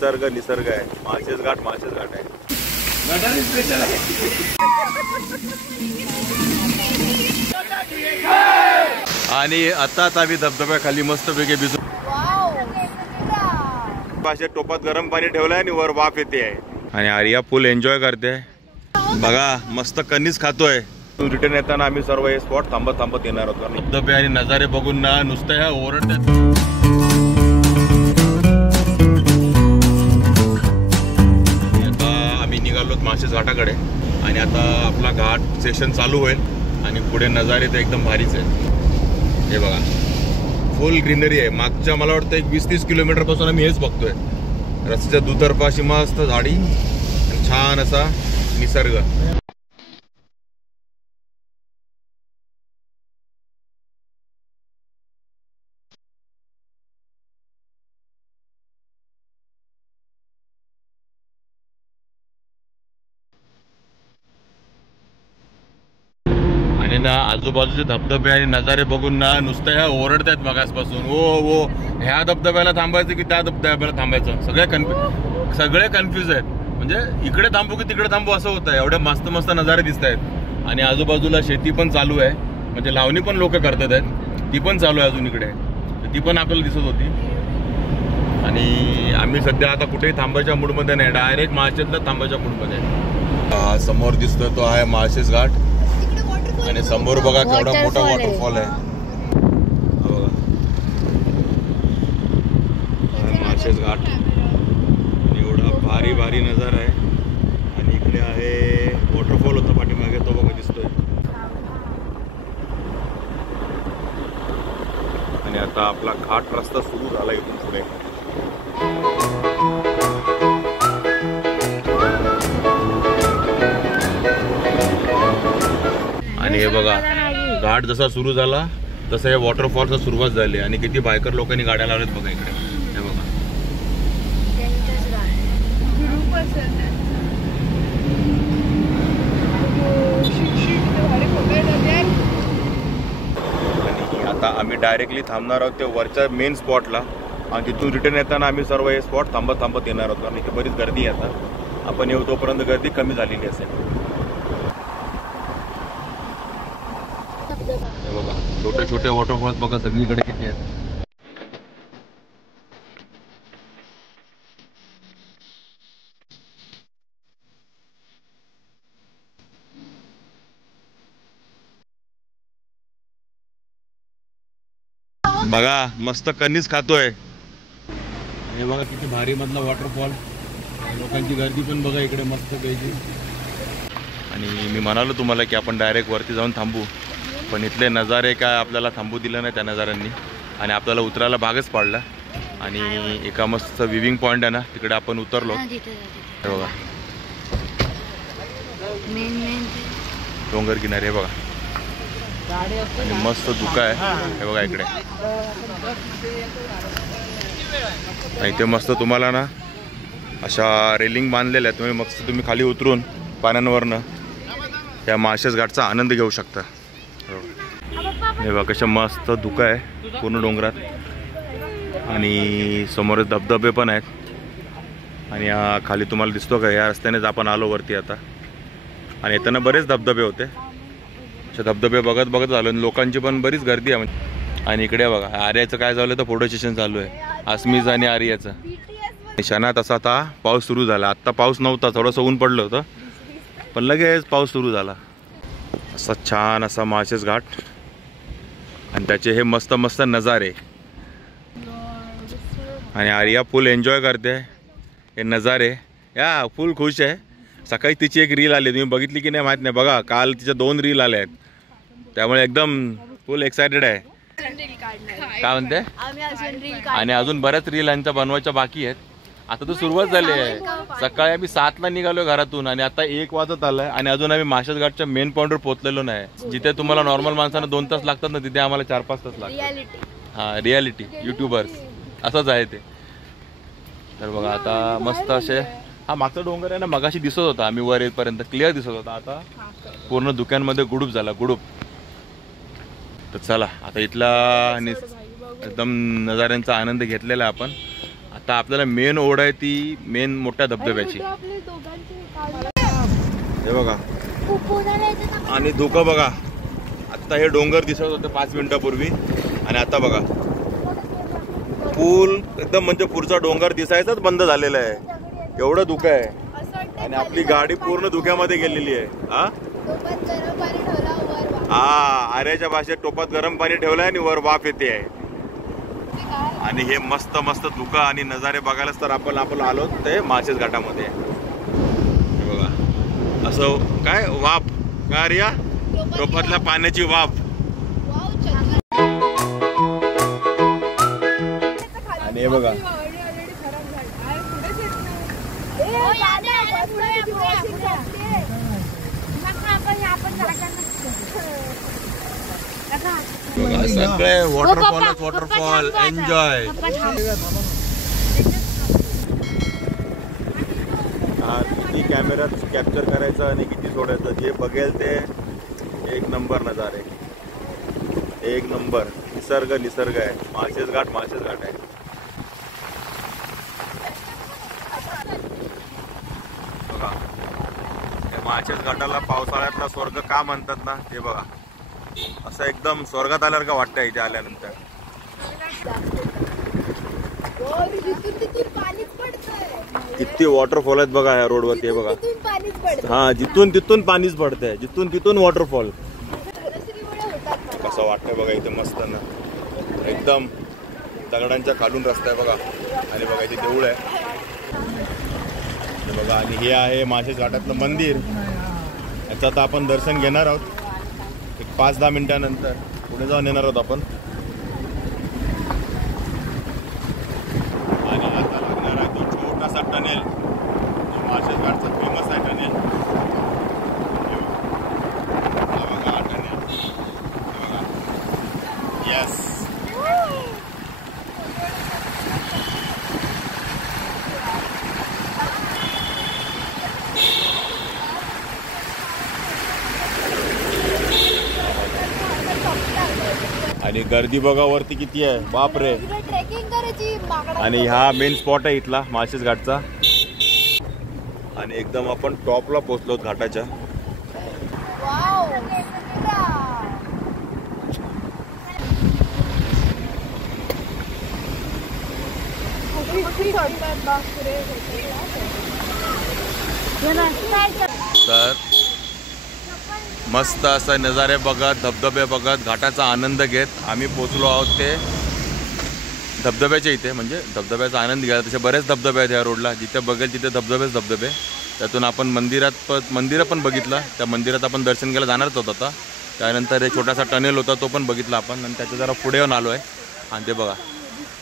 निसर्ग निसर्ग आहे. माळशेज घाट आहे. आणि आताच आम्ही धबधब्याखाली मस्तपैकी भिजू. अशा टोपात गरम पाणी ठेवलंय आणि वर वाफ येते आहे. आणि आर्या फुल एन्जॉय करते. बघा मस्त कणीस खातोय. रिटर्न येताना आम्ही सर्व हे स्पॉट थांबत येणार होतो. धबधबे आणि नजारे बघून ना नुसतं ह्या ओरडतात. आता आम्ही निघालो माळशेज घाटाकडे आणि आता आपला घाट सेशन चालू होईल आणि पुढे नजारे तर एकदम भारीच आहे. हे बघा फुल ग्रीनरी आहे. मागच्या मला वाटतं एक 20-30 किलोमीटर पासून आम्ही हेच बघतोय. रस्त्याच्या दुतर्फाशी मस्त झाडी आणि छान असा निसर्ग. आणि ना आजूबाजूचे धबधबे आणि नजारे बघून ना नुसतं ह्या ओरडतात मगासपासून. ओ ह्या धबधब्याला थांबायचं की त्या धबधब्याला थांबायचं. सगळे कन्फ्यूज आहेत. म्हणजे इकडे थांबू की तिकडे थांबू असं होतं. एवढे मस्त मस्त नजारे दिसत आहेत. आणि आजूबाजूला शेती पण चालू आहे. म्हणजे लावणी पण लोक करतात आहेत. ती पण चालू आहे अजून इकडे. ती पण आपल्याला दिसत होती. आणि आम्ही सध्या आता कुठेही थांबायच्या मूडमध्ये नाही. डायरेक्ट माळशेजला थांबायच्या मूडमध्ये. समोर दिसतोय तो आहे माळशेज घाट. आणि समोर बघा केवढा मोठा वॉटरफॉल आहे. माळशेज घाट एवढा भारी नजारा आहे. आणि इकडे आहे वॉटरफॉल होता पाठीमागे तो बघा दिसतोय. आणि आता आपला घाट रस्ता सुरू झाला इथून पुढे. आणि हे बघा घाट जसा सुरू झाला तसं हे वॉटरफॉलचा सुरुवात झाली. आणि किती बायकर लोकांनी गाड्या लावल्यात बघा इकडे. हे बघा आणि आता आम्ही डायरेक्टली थांबणार आहोत ते वरच्या मेन स्पॉटला. आणि तिथून रिटर्न येताना आम्ही सर्व हे स्पॉट थांबत येणार होतो. आणि इथे बरीच गर्दी आहे. आता आपण येऊ तोपर्यंत गर्दी कमी झालेली असेल. बघा छोटे छोटे वॉटरफॉल्स बघा सगळीकडे किती आहेत. बघा मस्त कणीस खातोय. हे बघा किती भारी मधला वॉटरफॉल. लोकांची गर्दी पण बघा इकडे मस्त पैकी. आणि मी म्हणालो तुम्हाला की आपण डायरेक्ट वरती जाऊन थांबू. पण इथले नजारे काय आपल्याला थांबू दिलं नाही त्या नजाऱ्यांनी. आणि आपल्याला उतरायला भागच पाडला. आणि एका मस्त विविंग पॉइंट आहे ना तिकडे आपण उतरलो. बघा डोंगर किनारे हे बघा. आणि मस्त धुका आहे हे बघा इकडे. इथे मस्त तुम्हाला ना अशा रेलिंग बांधलेल्या आहेत. तुम्ही खाली उतरून पाण्यांवरनं त्या माळशेज घाटचा आनंद घेऊ शकता. हे बघा कशा मस्त धुका आहे पूर्ण डोंगरात. आणि समोर धबधबे पण आहेत. आणि खाली तुम्हाला दिसतो का या रस्त्यानेच आपण आलो वरती आता. आणि येताना बरेच धबधबे होते. धबधबे बघत आलो. लोकांची पण बरीच गर्दी आहे. आणि इकडे बघा आर्याचं काय झालं तर फोटो सेशन चालू आहे. आसमीज आणि आर्याचं. क्षणात असा आता पाऊस सुरू झाला. आत्ता पाऊस नव्हता थोडंसं ऊन पडलं होतं. पण लगेच पाऊस सुरू झाला. असा छान असा माळशेज घाट. आणि त्याचे हे मस्त मस्त नजारे. आणि आर्या फुल एन्जॉय करते हे नजारे. या फुल खुश आहे. सकाळी तिची एक रील आली तुम्ही बघितली की नाही माहीत नाही. बघा काल तिच्या 2 रील आल्या आहेत. त्यामुळे एकदम फुल एक्सायटेड आहे. काय म्हणते. आणि अजून बऱ्याच रील यांच्या बनवायच्या बाकी आहेत. आता तर सुरुवात झाली आहे. सकाळी आम्ही 7ला निघालो घरातून आणि आता 1 वाजत आलाय. आणि अजून आम्ही माळशेज घाटच्या मेन पॉइंटवर पोहोचलेलो नाही. जिथे तुम्हाला नॉर्मल माणसांना 2 तास लागतात ना तिथे आम्हाला 4-5 तास लागतात. हा रियालिटी युट्यूबर्स असंच आहे ते. तर बघा आता मस्त असे हा मागचा डोंगर आहे ना मगाशी दिसत होता. आम्ही वर येईपर्यंत क्लिअर दिसत होता. आता पूर्ण दुकानमध्ये गुडूप झाला गुडूप. तर चला आता इथला एकदम नजाऱ्यांचा आनंद घेतलेला आपण. आता आता आपल्याला मेन ओढ आहे ती मेन मोठ्या धबधब्याची. हे बघा आणि धुकं बघा. आता हे डोंगर दिसत होते 5 मिनिटापूर्वी आणि आता बघा पूल एकदम म्हणजे पुढचा डोंगर दिसायचाच बंद झालेला आहे. एवढं धुकं आहे आणि आपली गाडी पूर्ण धुक्यामध्ये गेलेली आहे. हा आर्याच्या भाषेत टोपात गरम पाणी ठेवलंय आणि वर वाफ येते आहे. आणि हे मस्त मस्त धुकं आणि नजारे बघायलाच तर आपण आलो ते माळशेज घाटामध्ये. हे बघा असं काय वाफ काय आर्या टोपातल्या पाण्याची वाफ. आणि हे बघा सगळे वॉटरफॉल एन्जॉय. किती कॅमेऱ्यात कॅप्चर करायचं आणि किती सोडायचं जे बघेल ते एक नंबर नजारे. एक नंबर निसर्ग आहे. माळशेज घाट आहे. बघा माळशेज घाटाला पावसाळ्यातला स्वर्ग का म्हणतात ना ते बघा. असं एकदम स्वर्गात आल्यावर का वाटतं इथे आल्यानंतर. किती वॉटरफॉल आहेत बघा या रोडवरती. हे बघा हा जिथून तिथून पाणीच पडतंय. जिथून तिथून वॉटरफॉल. कसं वाटतंय बघा इथे मस्त ना एकदम दगडांच्या खालून रस्ता आहे बघा. आणि बघा इथे देऊळ आहे बघा. आणि हे आहे माळशेज घाटातलं मंदिर. याचं आता आपण दर्शन घेणार आहोत 5-10 मिनिटानंतर. पुढे जाऊन येणार आहोत आपण. आणि आता लागणार आहे तो छोटासा टनेल. माळशेज घाटचा फेमस आहे टनेल. बघा हा टनेल. येस आणि गर्दी बघा वरती किती आहे बाप रे. आणि हा मेन स्पॉट आहे इथला माळशेज घाटचा. आणि एकदम आपण टॉपला पोहोचलो घाटाच्या. तर मस्त असा नजारे बघत धबधबे बघत घाटाचा आनंद घेत आम्ही पोचलो आहोत ते धबधब्याच्या इथे. म्हणजे धबधब्याचा आनंद घ्यायला तसे बरेच धबधबे आहेत या रोडला. जिथे बघेल तिथे धबधबे. त्यातून आपण मंदिरं पण बघितलं. त्या मंदिरात आपण दर्शन घ्यायला जाणारच होतो आता. त्यानंतर एक छोटासा टनेल होता तो पण बघितला आपण. आणि त्याच्या जरा पुढे येऊन आलो आहे. आणि ते बघा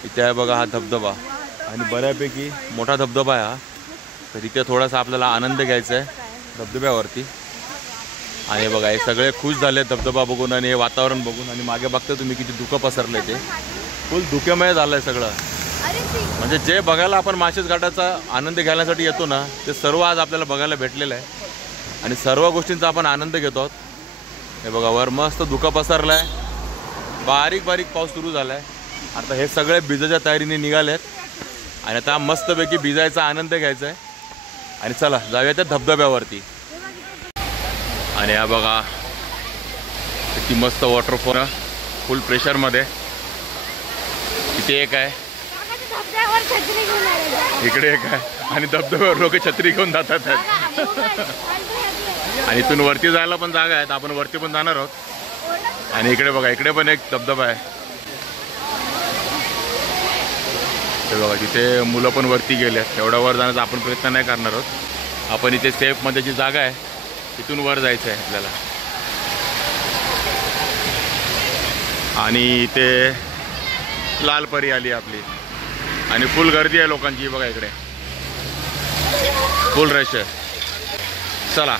इथे आहे बघा हा धबधबा. आणि बऱ्यापैकी मोठा धबधबा आहे हा. तर इथे थोडासा आपल्याला आनंद घ्यायचा आहे धबधब्यावरती. आणि बघा हे सगळे खुश झाले धबधबा बघून आणि हे वातावरण बघून. आणि मागे बघता तुम्ही किती धुकं पसरलं ते. फुल धुक्यामय झालं आहे सगळं. म्हणजे जे बघायला आपण माळशेज घाटाचा आनंद घ्यायसाठी येतो ना ते सर्व आज आपल्याला बघायला भेटलेलं आहे. आणि सर्व गोष्टींचा आपण आनंद घेतो आहोत. हे बघा वर मस्त धुकं पसरलं आहे. बारीक पाऊस सुरू झाला आहे. आता हे सगळे भिजायच्या तयारीने निघाले आहेत. आणि आता मस्तपैकी भिजायचा आनंद घ्यायचा आहे. आणि चला जाऊया त्या धबधब्यावरती. आणि हा बघा किती मस्त वॉटरफॉल फुल प्रेशरमध्ये. इथे एक आहे इकडे एक आहे. आणि धबधब्यावर लोक छत्री घेऊन जातात. आणि इथून वरती जायला पण जागा आहेत. आपण वरती पण जाणार आहोत. आणि इकडे बघा इकडे पण एक धबधबा आहे. ते बघा तिथे मुलं पण वरती गेले आहेत. एवढ्या वर जाण्याचा आपण प्रयत्न नाही करणार आहोत. आपण इथे स्टेपमध्ये जी जागा आहे तिथून वर जायचं आहे आपल्याला. आणि इथे लाल परी आली आपली. आणि फुल गर्दी आहे लोकांची बघा इकडे. फुल रश आहे. चला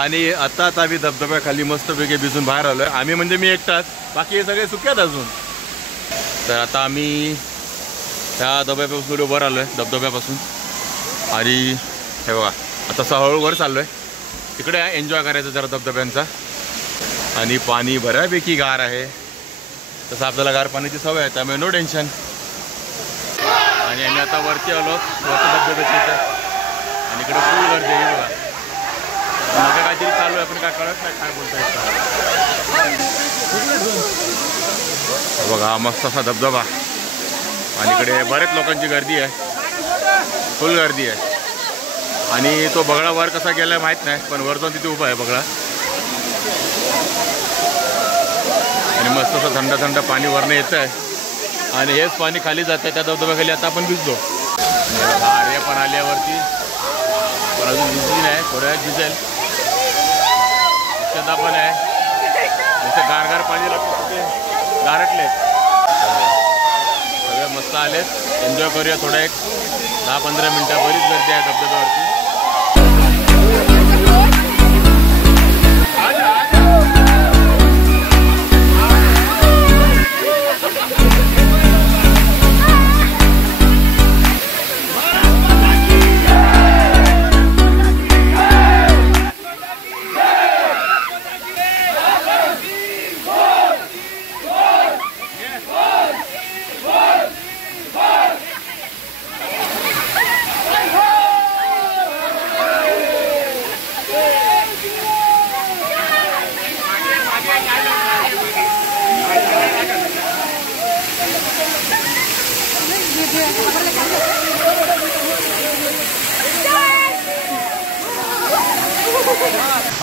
आणि आताच आम्ही धबधब्याखाली मस्तपैकी भिजून बाहेर आलोय. आम्ही म्हणजे मी एकटाच, बाकी हे सगळे सुक्यात अजून. तर आता आम्ही त्या धबधब्यापासून वर आलोय धबधब्यापासून. आणि हे बघा आता हळूहळू वर चाललोय. तिकडे एन्जॉय करायचं जरा धबधब्यांचा. आणि पाणी बऱ्यापैकी गार आहे. तसं आपल्याला गार पाण्याची सवय आहे त्यामुळे नो टेन्शन. आणि आम्ही आता वरती आलो धबधब्याच्या इथं. आणि इकडे फुल गर्दी आहे बघा. माझं काहीतरी चालू आहे पण काय कळत नाही काय बोलताय. बघा मस्त असा धबधबा. आणि इकडे बरेच लोकांची गर्दी आहे, फुल गर्दी आहे. आणि तो बगळा वर कसा गेलाय माहीत नाही, पण वर जाऊन तिथे उभा आहे बगळा. आणि मस्त असं थंड थंड पाणी वरनं येतं आहे. आणि हेच पाणी खाली जात आहे त्या धबधब्याखाली. आता आपण भिजलो. आर्या पण आल्यावरती पण अजून भिजली नाही, थोड्या वेळात भिजेल. अक्षता पण आहे. जसं गारगार पाणी लागतं तिथे गारटले सगळे मस्त आलेत. एन्जॉय करूया थोडं एक 10-15 मिनटं. बरीच गर्दी आहे धबधब्यावरती.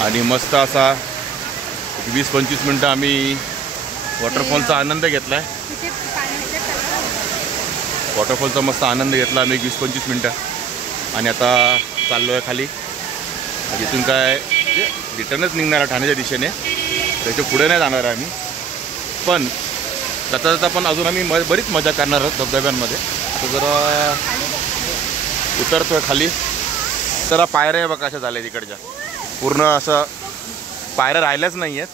आणि मस्त असा 20-25 मिनटं आम्ही वॉटरफॉलचा आनंद घेतलाय. वॉटरफॉलचा मस्त आनंद घेतला आम्ही 20-25 मिनटं. आणि आता चाललो आहे खाली. इथून काय रिटर्नच निघणार आहे ठाण्याच्या दिशेने. त्याच्या पुढे नाही जाणार आहे आम्ही. पण जाता जाता पण अजून आम्ही बरीच मजा करणार आहोत धबधब्यांमध्ये. आता जरा उतरतोय खाली. जरा पायऱ्या बघा कशा झाल्या तिकडच्या. पूर्ण असं पायऱ्या राहिल्याच नाही आहेत.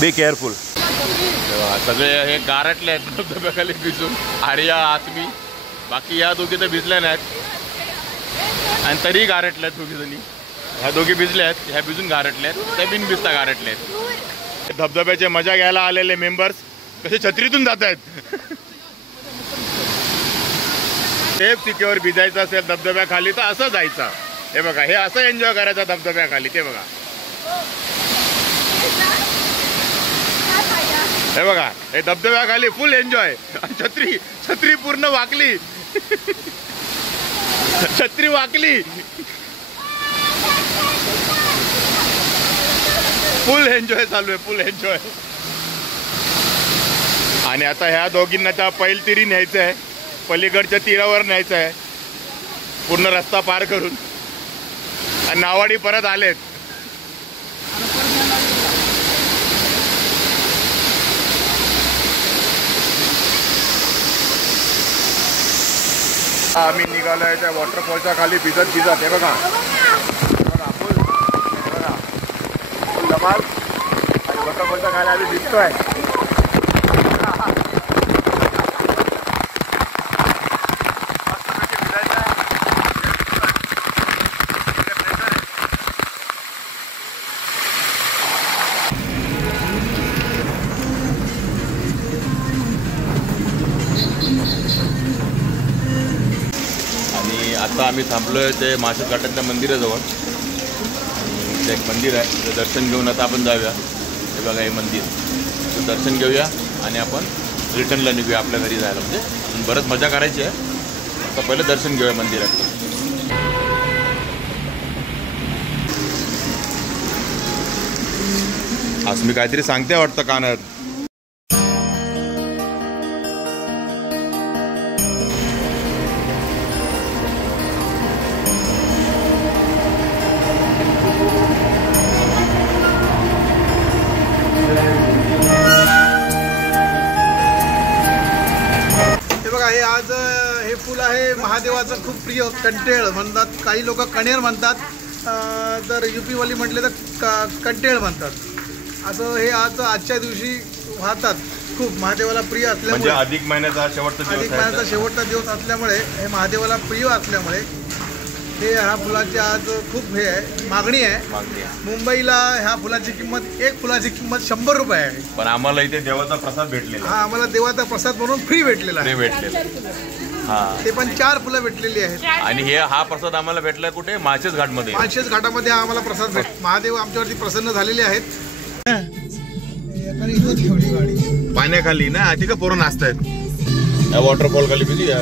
Be careful. सगळे हे गारटले आहेत धबधब्याखाली भिजून. आर्या आसमी बाकी या दोघी तर भिजल्या नाहीत. आणि तरी गारटल्या आहेत दोघीजणी. ह्या दोघी भिजल्या आहेत, ह्या भिजून गारटल्या आहेत, त्या बिन भिजता गारटल्या आहेत. धबधब्याचे मजा घ्यायला आलेले मेंबर्स कसे छत्रीतून जात आहेत. सेफ सिक्युअर भिजायचं असेल धबधब्याखाली तर असं जायचं. हे बघा हे असं एन्जॉय करायचं धबधब्याखाली. ते बघा हे बघा हे धबधब्याखाली फुल एन्जॉय. छत्री छत्री पूर्ण वाकली. छत्री वाकली. फुल एन्जॉय चालू आहे, फुल एन्जॉय. आणि आता ह्या दोघींना त्या पैलतीरी न्यायचं आहे, पलीकडच्या तीरावर न्यायचं आहे पूर्ण रस्ता पार करून. आणि नावाडी परत आलेत. आम्ही निघालोय त्या वॉटरफॉलच्या खाली भिजत भिजत. हे बघा बघा फुल बघा फुल धमाल. आणि वॉटरफॉलच्या खाली आम्ही भिजतोय. आता आम्ही थांबलोय ते माशेत घाटातल्या मंदिराजवळ. ते एक मंदिर आहे, ते दर्शन घेऊन आता आपण जाऊया. हे बघा हे मंदिर, ते दर्शन घेऊया आणि आपण रिटर्नला निघूया आपल्या घरी जायला. म्हणजे बरंच मजा करायची आहे. आता पहिलं दर्शन घेऊया मंदिरात. आज मी काहीतरी सांगते वाटतं कानात. आज हे हे फुल आहे महादेवाचं खूप प्रिय कंटेळ म्हणतात, काही लोक कणेर म्हणतात, तर युपी वाली म्हटले तर कंटेळ म्हणतात. असं हे आजच्या दिवशी वाहतात. खूप महादेवाला प्रिय असल्यामुळे, म्हणजे अधिक महिन्याचा शेवटचा दिवस असल्यामुळे, हे महादेवाला प्रिय असल्यामुळे हे ह्या फुलाची आज खूप हे आहे, मागणी आहे. मुंबईला ह्या फुलाची किंमत, एक फुलाची किंमत 100 रुपये आहे. पण आम्हाला इथे देवाचा प्रसाद भेटलेला. हा, आम्हाला देवाचा प्रसाद म्हणून फ्री भेटलेला आहे. ते पण 4 फुलं भेटलेली आहेत. आणि हा प्रसाद आम्हाला भेटलाय कुठे? माळशेज घाटमध्ये. माळशेज घाटामध्ये आम्हाला प्रसाद महादेव आमच्यावरती प्रसन्न झालेले आहेत. पाण्याखाली ना ती का पोरं नाचतायत वॉटरफॉल खाली किती या.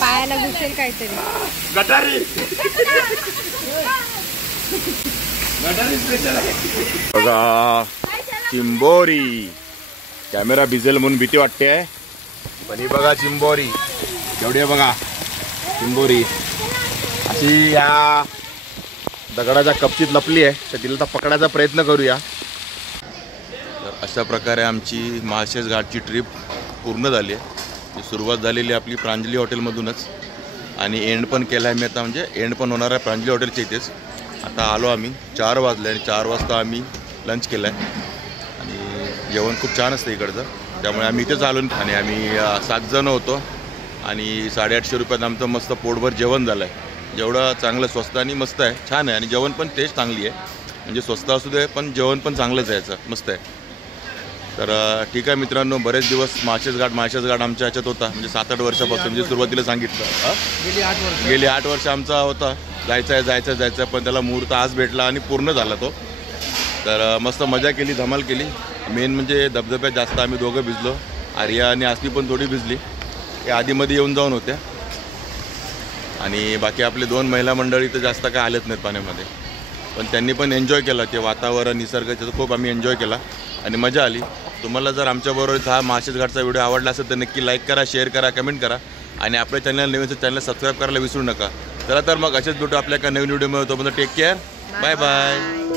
पायाला घुसेल काहीतरी. गटारी बघा चिंबोरी. कॅमेरा भिजेल म्हणून भीती वाटते आहे, पण ही बघा चिंबोरी एवढी आहे बघा. चिंबोरी अशी या दगडाच्या कपचीत लपली आहे, तर तिला तर पकडायचा प्रयत्न करूया. तर अशा प्रकारे आमची माळशेज घाटची ट्रिप पूर्ण झाली आहे. सुरुवात झालेली आपली प्रांजली हॉटेलमधूनच आणि एंड पण केला आहे मी आता, म्हणजे एंड पण होणार आहे प्रांजली हॉटेलच्या इथेच. आता आलो आम्ही, 4 वाजले आणि 4 वाजता आम्ही लंच केलं आहे आणि जेवण खूप छान असतं इकडचं, त्यामुळे आम्ही इथेच आलो. आणि आम्ही 7 जण होतो आणि 850 रुपयात आमचं मस्त पोटभर जेवण झालं आहे. जेवढं चांगलं, स्वस्त आणि मस्त आहे, छान आहे. आणि जेवण पण टेस्ट चांगली आहे, म्हणजे स्वस्त असू दे पण जेवण पण चांगलंच आहे, याचं मस्त आहे. तर ठीक आहे मित्रांनो, बरेच दिवस माळशेज घाट आमच्या ह्याच्यात होता, म्हणजे 7-8 वर्षापासून, म्हणजे सुरुवातीला सांगितलं गेली 8 वर्ष आमचा होता. जायचं पण त्याला मुहूर्त आज भेटला आणि पूर्ण झाला तो. तर मस्त मजा केली, धमाल केली. मेन म्हणजे धबधब्यात जास्त आम्ही दोघं भिजलो, आर्या आणि आस्ती पण थोडी भिजली, ते आधीमध्ये येऊन जाऊन होत्या. आणि बाकी आपले 2 महिला मंडळी तर जास्त काय आलेच नाहीत पाण्यामध्ये, पण त्यांनी पण एन्जॉय केला. ते वातावरण, निसर्गाचं खूप आम्ही एन्जॉय केला आणि मजा आली. तुम्हाला जर आमच्याबरोबर हा माळशेज घाटचा व्हिडिओ आवडला असेल तर नक्की लाईक करा, शेअर करा, कमेंट करा आणि आपल्या चॅनल नवीन चॅनल सबस्क्राईब करायला विसरू नका. चला तर मग असेच भेटू आपल्या एका नवीन व्हिडिओमध्ये. तोपर्यंत टेक केअर, बाय बाय.